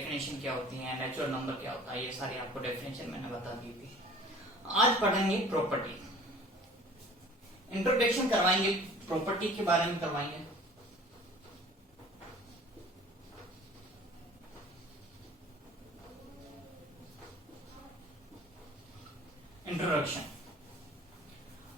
Definition क्या होती है, नेचुरल नंबर क्या होता है, ये सारी आपको डेफिनेशन मैंने बता दी थी। आज पढ़ेंगे प्रॉपर्टी, इंट्रोडक्शन करवाएंगे, प्रॉपर्टी के बारे में करवाएंगे। इंट्रोडक्शन,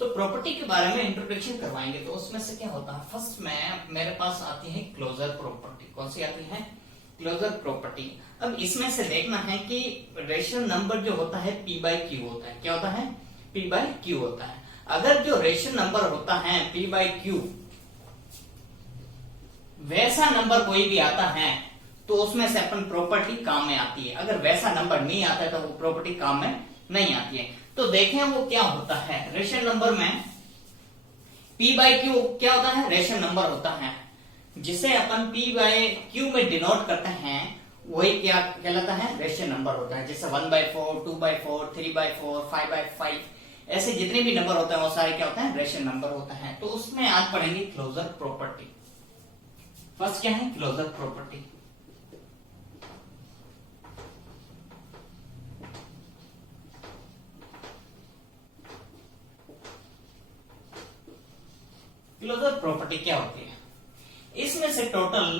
तो प्रॉपर्टी के बारे में इंट्रोडक्शन करवाएंगे। तो उसमें से क्या होता है, फर्स्ट में मेरे पास आती है क्लोजर प्रॉपर्टी। कौन सी आती है? Closure property. अब इसमें से देखना है कि रेशनल नंबर जो होता है P बाई Q होता है। क्या होता है? P बाई Q होता है। अगर जो रेशनल नंबर होता है P बाई Q, वैसा नंबर कोई भी आता है तो उसमें से अपन प्रॉपर्टी काम में आती है। अगर वैसा नंबर नहीं आता है तो वो प्रॉपर्टी काम में नहीं आती है। तो देखें वो क्या होता है। रेशनल नंबर में P बाई Q क्या होता है? रेशनल नंबर होता है, जिसे अपन P बाई Q में डिनोट करते हैं, वही क्या कहलाता है? रेशनल नंबर होता है। जैसे 1/4, 2/4, 3/4, 5/5, ऐसे जितने भी नंबर होते हैं वो सारे क्या होते हैं? रेशनल नंबर होते हैं। तो उसमें आज पढ़ेंगे क्लोजर प्रॉपर्टी। फर्स्ट क्या है? Closure property. क्लोजर प्रॉपर्टी क्या होती है? इसमें से टोटल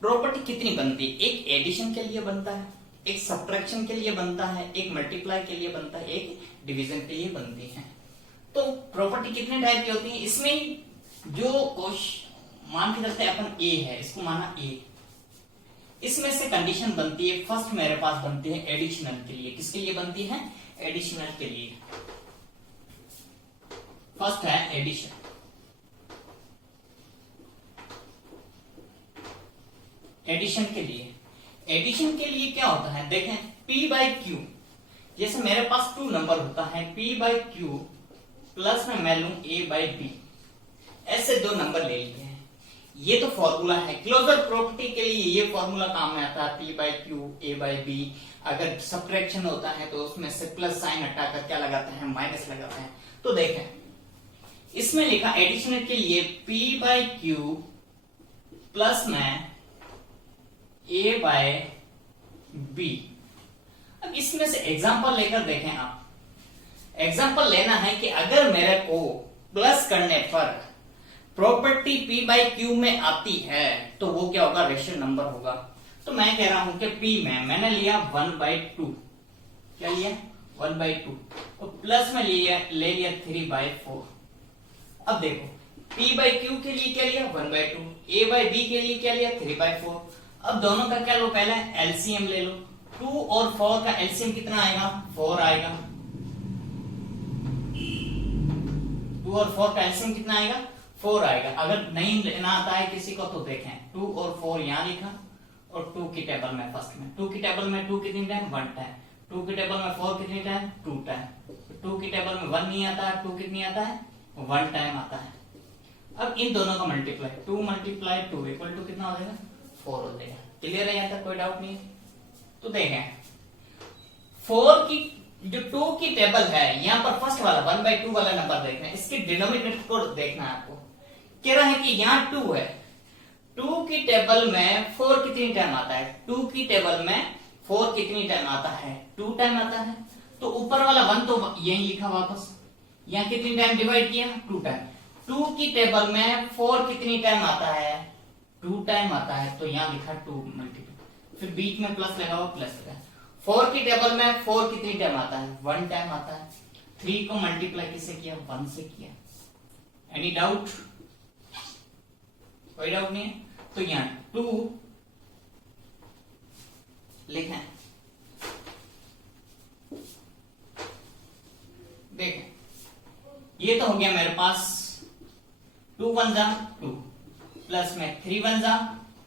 प्रॉपर्टी कितनी बनती है? एक एडिशन के लिए बनता है, एक सब्ट्रैक्शन के लिए बनता है, एक मल्टीप्लाई के लिए बनता है, एक डिवीजन के लिए बनती है। तो प्रॉपर्टी कितने टाइप की होती है? इसमें जो मान के चलते अपन ए है, इसको माना ए, इसमें से कंडीशन बनती है। फर्स्ट मेरे पास बनती है एडिशनल के लिए। किसके लिए बनती है? एडिशनल के लिए। फर्स्ट है एडिशन। एडिशन के लिए, एडिशन के लिए क्या होता है? देखें P बाई Q, जैसे मेरे पास 2 नंबर होता है, P बाई Q प्लस में मैं लूं A बाई B, ऐसे 2 नंबर ले लिए हैं। ये तो फॉर्मूला है क्लोजर प्रॉपर्टी के लिए। ये फॉर्मूला काम में आता है P by Q A by B। अगर सब्ट्रैक्शन होता है तो उसमें से प्लस साइन हटाकर क्या लगाते हैं? माइनस लगाते हैं। तो देखें इसमें लिखा एडिशनल के लिए P बाई Q प्लस में A बाय B। अब इसमें से एग्जांपल लेकर देखें आप। एग्जांपल लेना है कि अगर मेरे को प्लस करने पर प्रॉपर्टी P बाई Q में आती है तो वो क्या होगा? रेशनल नंबर होगा। तो मैं कह रहा हूं कि P में मैंने लिया 1/2। क्या लिया? 1/2। तो प्लस में ले लिया 3/4। अब देखो P बाई Q के लिए क्या लिया? 1/2। A बाई B के लिए क्या लिया? 3/4। अब दोनों का क्या लो? पहले एलसीएम ले लो। 2 और 4 का एलसीएम कितना आएगा? 4 आएगा। 2 और 4 का एलसीएम कितना आएगा? 4 आएगा। अगर नहीं लेना आता है किसी को तो देखें 2 और 4 यहां लिखा और 2 की टेबल में, फर्स्ट में 2 की टेबल में 2 कितनी टाइम? 1 टाइम। 2 की टेबल में 4 कितनी टाइम? 2 टाइम। 2 की टेबल में 1 नहीं आता है, 2 कितनी आता है? 1 टाइम आता है। अब इन दोनों का मल्टीप्लाई, 2 मल्टीप्लाई 2 इक्वल टू कितना हो जाएगा? 4 हो जाएगा। क्लियर है? यहां तक कोई डाउट नहीं है? तो देखें 4 की जो 2 की टेबल है, यहां पर फर्स्ट वाला 1/2 वाला नंबर देखना है, इसके डिनोमिनेटर को देखना है आपको। कह रहा है कि यहां 2 है, 2 की टेबल में 4 कितनी टाइम आता है? 2 की टेबल में 4 कितनी टाइम आता है? 2 टाइम आता है। तो ऊपर वाला 1 तो यही लिखा वापस। यहां कितनी टाइम डिवाइड किया? 2 टाइम। 2 की टेबल में 4 कितनी टाइम आता है? 2 टाइम आता है। तो यहां लिखा 2 मल्टीप्लाई, फिर बीच में प्लस लगा हुआ, प्लस लगा। 4 की टेबल में 4 कितनी टाइम आता है? 1 टाइम आता है। 3 को मल्टीप्लाई किससे किया? 1 से किया। Any doubt? कोई डाउट नहीं है? तो यहां 2 लिखें। देखें ये तो हो गया मेरे पास 2 1 जा 2 प्लस में 3 1 जा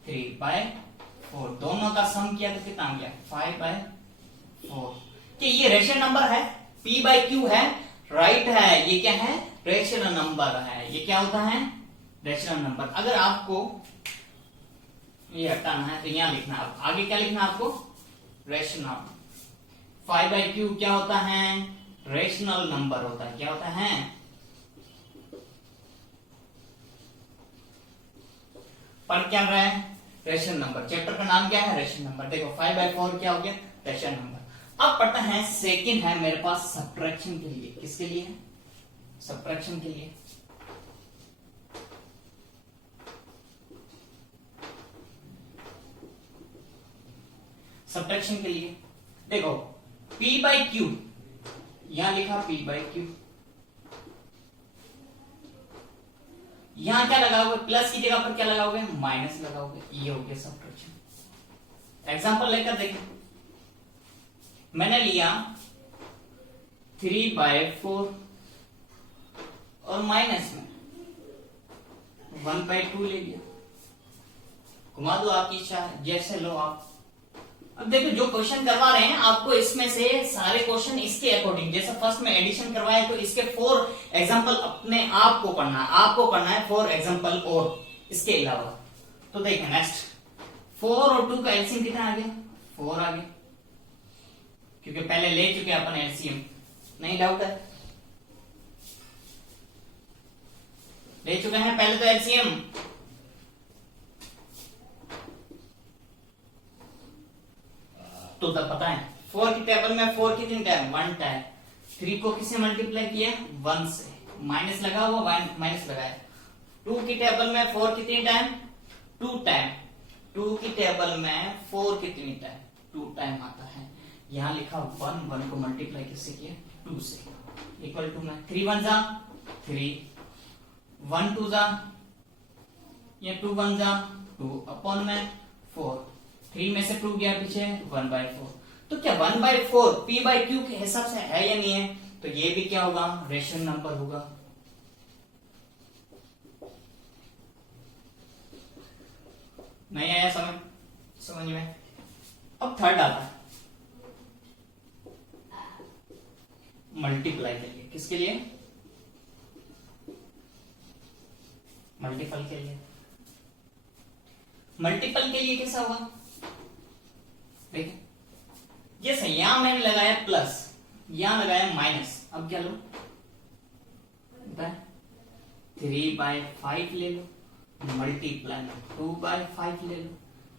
3/4। दोनों का सम किया तो कितना आ गया? 5/4। कि ये रेशनल नंबर है, P बाई Q है, राइट है। ये क्या है? रेशनल नंबर है। ये क्या होता है? Rational number. अगर आपको ये हटाना है तो यहां लिखना है। आगे क्या लिखना है आपको? रेशनल। 5/Q क्या होता है? रेशनल नंबर होता है। क्या होता है? पढ़ क्या रहा है? Rational number. चैप्टर का नाम क्या है? Rational number. देखो 5/4 क्या हो गया? Rational number. अब पढ़ते हैं सेकंड है मेरे पास सब्ट्रैक्शन के लिए। किसके लिए है? सब्ट्रैक्शन के लिए। सब्ट्रैक्शन के लिए देखो P/Q, यहां लिखा P/Q, यहां क्या लगाओगे? प्लस की जगह पर क्या लगाओगे? माइनस लगाओगे। ये हो गया सब्ट्रैक्शन। एग्जांपल लेकर देखें। मैंने लिया 3/4 और माइनस में 1/2 ले लिया। घुमा दो आपकी इच्छा, जैसे लो आप। अब देखो जो क्वेश्चन करवा रहे हैं आपको, इसमें से सारे क्वेश्चन इसके अकॉर्डिंग, जैसे फर्स्ट में एडिशन करवाए तो इसके 4 एग्जांपल अपने आप को करना है, आपको करना है 4 एग्जांपल और इसके अलावा। तो देखिए नेक्स्ट 4 और 2 का एलसीएम कितना आ गया? 4 आ गया, क्योंकि पहले ले चुके अपन एलसीएम। नहीं डाउट है? ले चुके हैं पहले तो एलसीएम। तो तब पता है 4 की टेबल में 4 कितनी टाइम? 1 टाइम। 3 को किससे मल्टीप्लाई किया? 1 से। माइनस लगा हुआ, माइनस लगाया। 2 की टेबल में 4 कितनी टाइम? 2 टाइम। 2 की टेबल में 4 कितनी टाइम? 2 टाइम आता है। यहां लिखा 1 को मल्टीप्लाई किससे किया? 2 से। इक्वल टू में 3 1 जा 3, 1 2 जा, या 2 1 जा 2 अपॉन में 4। 3 में से 2 गया पीछे, 1/4। तो क्या 1/4 P/Q के हिसाब से है या नहीं है? तो ये भी क्या होगा? रेशनल नंबर होगा। नहीं आया समझ में? अब थर्ड आता है मल्टीप्लाई के लिए। किसके लिए? मल्टीपल के लिए। मल्टीपल के लिए कैसा होगा? देखिए जैसे यहां मैंने लगाया प्लस, यहां लगाया माइनस। अब क्या लो? 3/5 ले लो, मल्टीप्लाई 2/5 ले लो,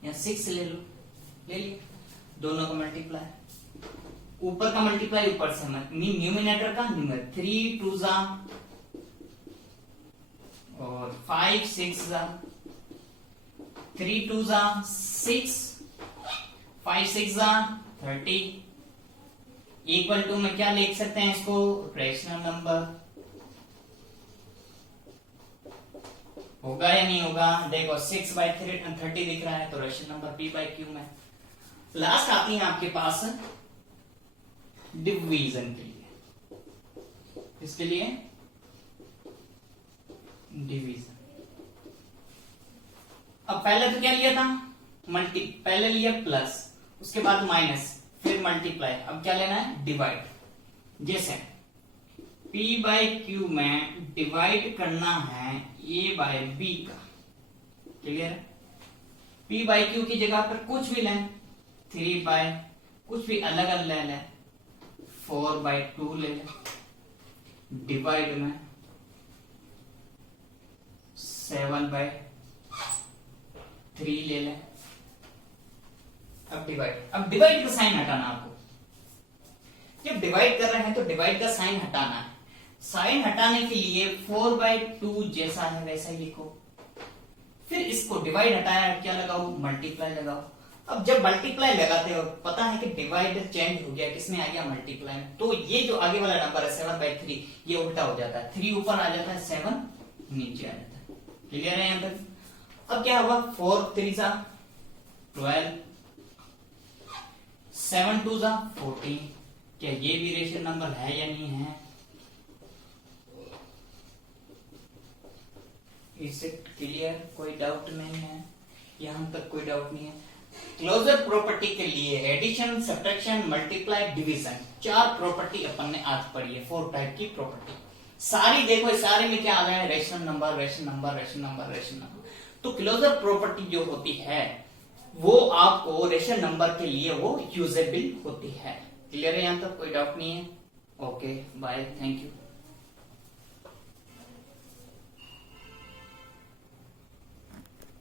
या 6 ले लो। ले लिया दोनों का मल्टीप्लाई। ऊपर का मल्टीप्लाई ऊपर से मत, न्यूमिनेटर का न्यूमिनेटर। 3 2 जा और 5 6 जा, 3 2 जा 6, 5 6 जा 30। इक्वल टू में क्या लिख सकते हैं इसको? Rational number. होगा या नहीं होगा? देखो 6/30 दिख रहा है, तो रेशनल नंबर P/Q में। लास्ट आती है आपके पास डिवीजन के लिए। इसके लिए डिवीजन। अब पहले तो क्या लिया था? पहले लिया प्लस, उसके बाद माइनस, फिर मल्टीप्लाई। अब क्या लेना है? डिवाइड। जैसे P/Q में डिवाइड करना है A/B का। क्लियर? P/Q की जगह पर कुछ भी लें, 3 कुछ भी अलग अलग ले लें, 4/2 ले लें। डिवाइड में 7/3 ले लें। अब डिवाइड का साइन हटाना आपको। जब डिवाइड कर रहे हैं तो डिवाइड का साइन हटाना है। साइन हटाने के लिए 4/2 जैसा है वैसा ही लिखो। फिर इसको डिवाइड हटाया, क्या लगाओ? मल्टीप्लाई लगाओ। अब जब मल्टीप्लाई लगाते हो पता है कि डिवाइड चेंज हो गया, किसमें आ गया? मल्टीप्लाई में। तो ये जो आगे वाला नंबर है 7/3, ये उल्टा हो जाता है। 3 ऊपर आ जाता है, 7 नीचे आ जाता है। क्लियर है यहां तक? अब क्या होगा? 4 3 जा 12, 7 2 जा 14। क्या ये भी रेशनल नंबर है या नहीं है? Is it clear? कोई डाउट नहीं है? यहां तक कोई डाउट नहीं है? क्लोजर प्रॉपर्टी के लिए addition, subtraction, multiply, division, 4 property अपन ने आज पढ़ी है। 4 टाइप की प्रॉपर्टी सारी। देखो सारे में क्या आ गया है? Rational number, rational number, rational number, rational number. तो क्लोजर प्रॉपर्टी जो होती है वो आपको रेशनल नंबर के लिए वो यूजेबल होती है। क्लियर है? यहां तक कोई डाउट नहीं है? Okay bye, thank you.